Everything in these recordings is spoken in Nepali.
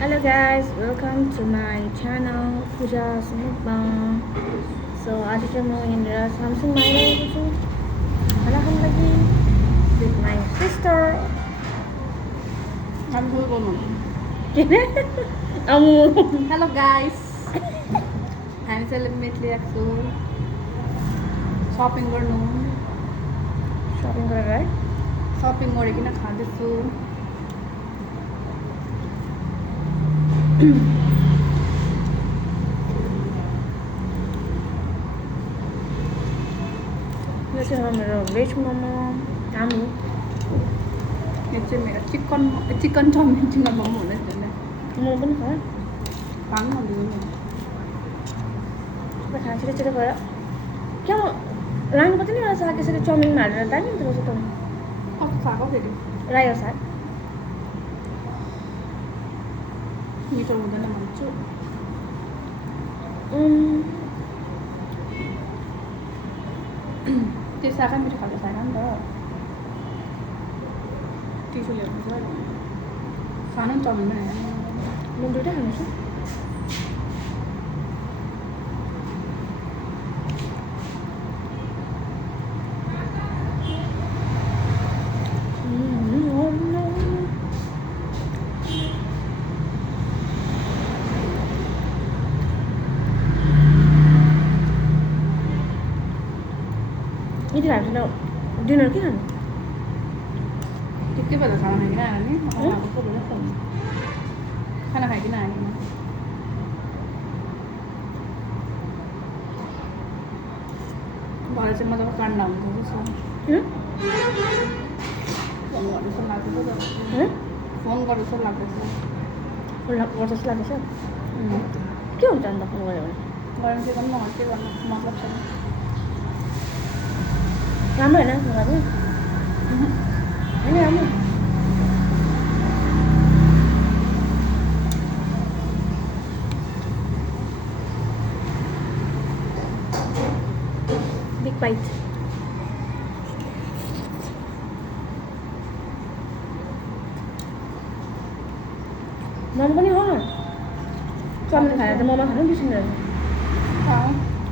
Hello guys, welcome to my channel Puja Mukbang. So आज चाहिँ म यहाँनिर सामसिङमा आइरहेको छु खाना खानु लागि with my sister. I'm Google. के अरे अमु Hello guys. हामी चाहिँ मेटली आएको छु सपिङ गर्नु सपिङ गरेर है सपिङ गरिकन खाँदैछु यो चाहिँ मेरो भेज मोमो आलु यो चाहिँ मेरो चिकन चाउमिन मोमो हुँदैछ मोमो पनि छ खानु भन्दैछु सबै खाना छिटो छिटो गएर क्या लानु पर्दैन एउटा साग यसरी चाउमिनमा हालेर दामी हुन्छ रहेछ त कस्तो खाएको फेरि रायो साग मिठो हुँदैन भन्छु त्यो साग मिठो खालको साग नि त टिसु ल्याउनु छ खानु नि चाउमिन पनि म दुइटै खान्छु यति भाइ डिनर के खानु के भएर खाना खाइकन आएर नि खाना खाइकन आएन भरे चाहिँ मजाको कान्डा हुन्छ फोन गर्नु जस्तो लाग्दैछ फोन गर्नु जस्तो लाग्दैछ गर्छ जस्तो लाग्दैछ के हुन्छ अन्त फोन गऱ्यो भने गरम चाहिँ गर्नु के गर्नु मतलब छैन राम्रो होइन फोन गर्नु होइन राम्रो बिग बाइट मोमो पनि हो चाउमिन खाएर त मोमो खानु बिर्सिँदैन यहाँ त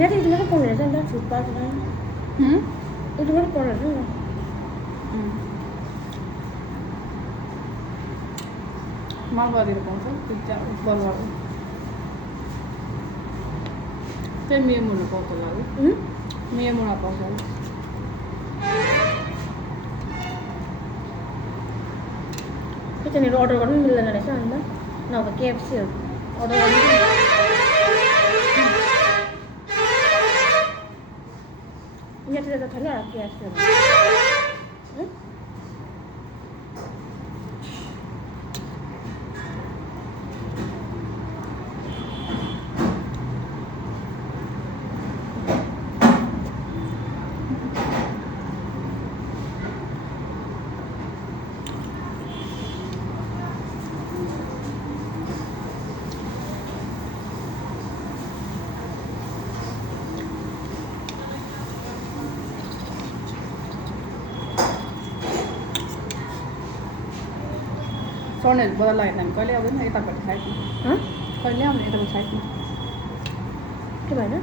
यति मात्रै पाउने रहेछ नि त फुटपाथमा यति मात्रै पाउने रहेछ नि त मालबारीहरू पाउँछ त्यहाँ बलबार त्यही मेमुहरू पाउँछ होला मेमुना पाउँछ त्यहाँनिर अर्डर गर्नु पनि मिल्दैन रहेछ अन्त नभए केएफसीहरू अर्डर गर्नु यहाँतिर त छैन होला केएफसीहरू सर्नेहरू बजार लागेन हामी कहिले आउँदैन यतापट्टि साइडमा कहिले आउने यतापट्टि साइडमा के भएन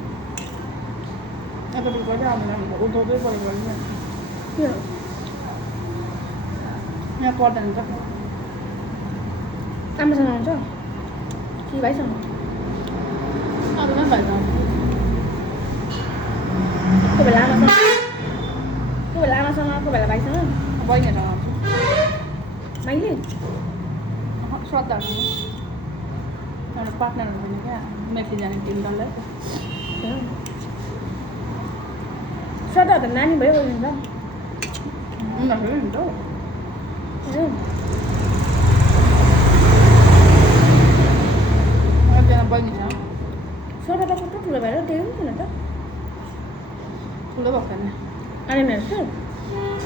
यतापट्टि कहिले आउँदैन हामी उठाउँदै पऱ्यो कहिले के हो यहाँ पर्दैन त आमासँग आउँछ कि भाइसँग आउँदैन भाइसँग कोही बेला आमासँग कोही बेला भाइसँग बहिनीहरूसँग आउँछु मैले श्रद्धाहरू एउटा पार्टनर हुनु क्या मेथी जाने टिम डल्लै सदा त नानी भयो हुन्छ उनीहरू नि त एकजना बहिनी छ सदा त कस्तो ठुलो भएर त्यही हुन्थेन त ठुलो भएको छैन आर्यनहरू चाहिँ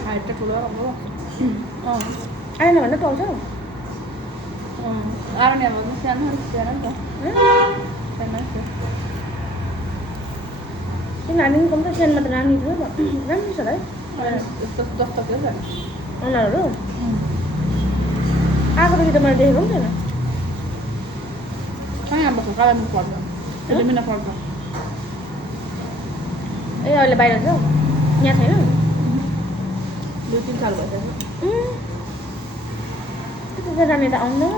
हाइट त ठुलो भएको आर्यन भन्दा पाउँछ आर्मी अब सानो सानो नि त सानो त्यो नानी कम त सानोमा त नानी थियो राम्रो छ है जस्तो के छैन उनीहरू आएकोदेखि त मैले देखेको पनि छैन कहाँ यहाँ बस्छ कालिम्पोङ पर्छ एलिमिना पर्छ ए अहिले बाहिर छ यहाँ छैन 2-3 साल भइसक्यो त्यस्तो जाने त आउँदैन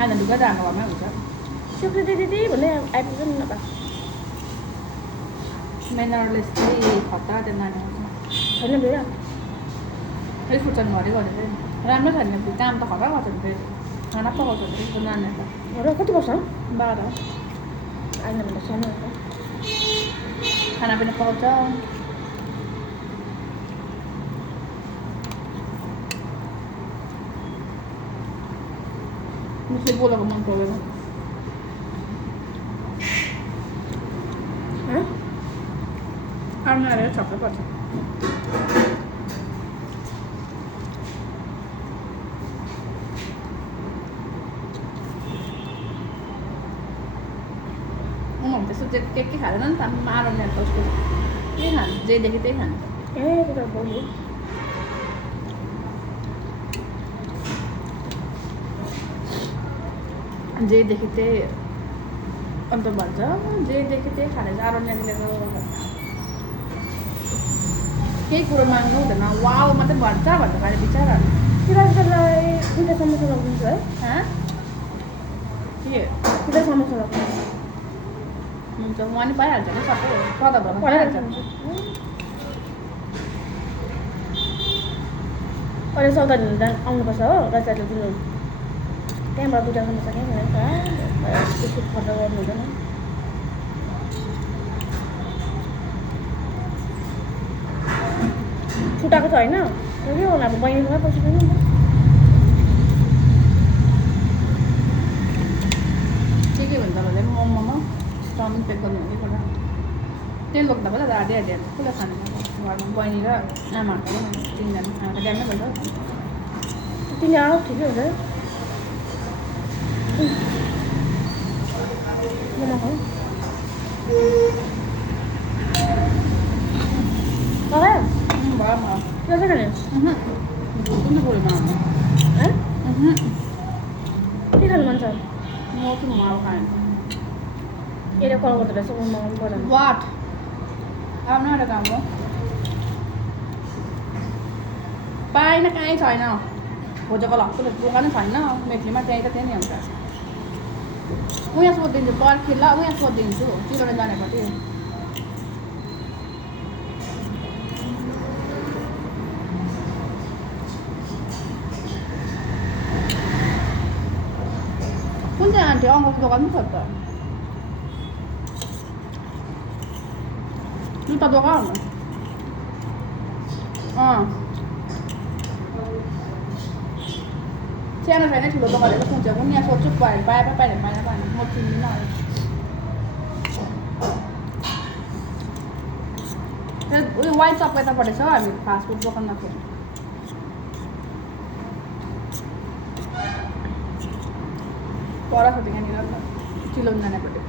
आएर ढुक्कै त हाम्रो घरमै हुन्छ सुक्रिती दिदी भन्दै आइपुग्छ नि नभए मेनरले चाहिँ खट्टा त्यो नानी छैन फेरि फेरि फुर्चन गरेको चाहिँ राम्रो छ नि काम त खट्टा गर्छ नि फेरि खाना पकाउँछ नि त्यसको नानीहरू र कति वर्ष 12 आइन भन्दा सानो खाना पनि पकाउँछ मुसले बोलेको मन पर्दैन आर्मी आएर छक्कै पर्छ उनीहरू त्यस्तो के खाँदैन नि त आर्मीहरू त उसको के खान्छ जेदेखि त्यही खान्छ ए त्यो त बोल्यो जेदेखि त्यही अन्त भन्छ जेदेखि त्यही खाने आरोन्याले केही कुरो माग्नु हुँदैन वाउ मात्रै भन्छ खाले बिचराहरू तिनीहरूलाई दुईवटा समस्या लगाउँछ है के दुईवटा समस्या लगाउँछ हुन्छ उहाँ नि पाइहाल्छ नि सबै सदा भएर पाइहाल्छ अहिले सौदाहरू आउनुपर्छ हो रचाइले दिनु त्यहाँबाट दुईवटा समस्या कहीँ हुँदैन त्यस्तो खर्च गर्नु हुँदैन छुट्टाएको छ होइन के होला अब बहिनीसँगै पैसा पनि के भन्छ भने मोमोमा चाउमिन प्याक गर्नु हुने कुरा तेल बोक्दा पनि आधी आधी कसले खाने घरमा बहिनी र आमाहरूको तिनजना आमा त ड्यामै भन्छ तिनी आऊ ठिकै हुन्छ लगायो भयो के खाने कुन कुरोमा के खानु मन छ म किन माउ खाएँ यसले कल गर्दो रहेछ मगाउनु पर्दैन वाट अब न काम हो पाएन कहीँ छैन खोजेको हप्तो दोकानै छैन मेफ्लीमा त्यहीँ त त्यही नै हुन्छ उहाँ सोधिदिन्छु पर्खी ल उहाँ सोधिदिन्छु चिरोले जानेपट्टि कुन चाहिँ आन्टी अङ्गको दोकान पनि छ त जुत्ता दोकान सानो छैन ठुलो दोकानहरू त पुग्छ पनि यहाँ सोध्छु पाएन पाएन म चिन्दिनँ उयो वाइट चप यतापट्टि छ हामी फास्टफुड दोकानमा थियो पर छ त्यहाँनिर चिलाउनु जानेपट्टि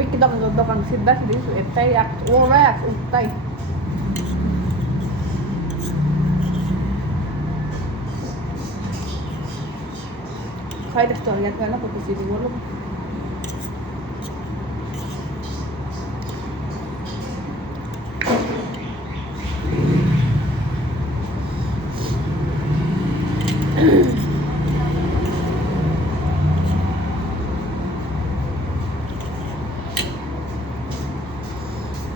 बिक्की दोकान सिधा सिधै यतै ओरै आएको उतै खै त्यस्तोहरू याद गरेन पपिसिडी बोल्नु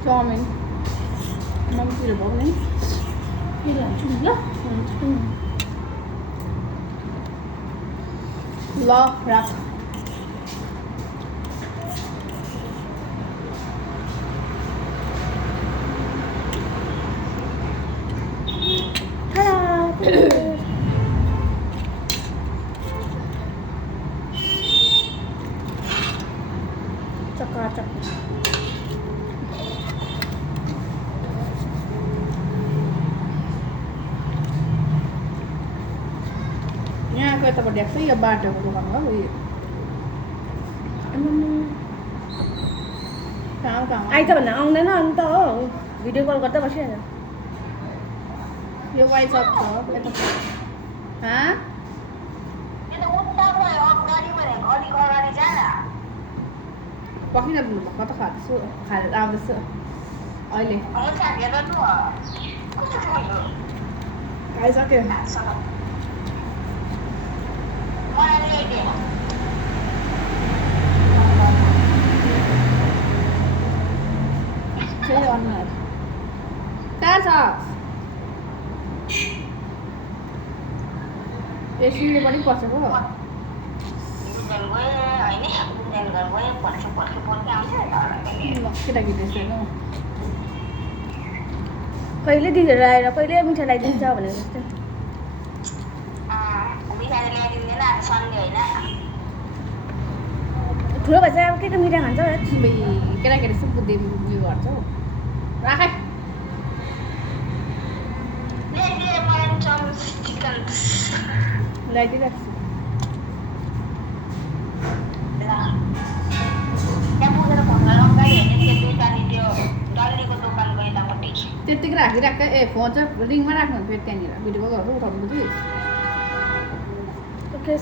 चाउमिन मम्मीतिर भयो नि के लान्छु नि ल ल राख चकाचक यहाँ गएर त देख्छ यो बाटोको दोकान हो यो कहाँ आइज भन्दा आउँदैन अन्त हो भिडियो कल गर्दा बसिहाल्छ यो वाइ सप छ यता हाँ पकिन भएको त खाँदैछु खाएर आउँदैछु अहिले खाइसक्यो त्यही अनुहार कहाँ छ एकछिनले पनि पसेको केटाकेटी छैन कहिले दिदीहरू आएर कहिले मिठाई ल्याइदिन्छ भनेर जस्तै ठुलो भएपछि अब के मिठाई खान्छ केटाकेटी चाहिँ बुद्धि उयो गर्छ हौ राखे ल्याइदिइराख्छु त्यत्तिकै राखिराख्छ ए फोन चाहिँ रिङमा राख्नु फेरि त्यहाँनिर भिडियो कल गर्छु उठाउनु बुझ्यो ओके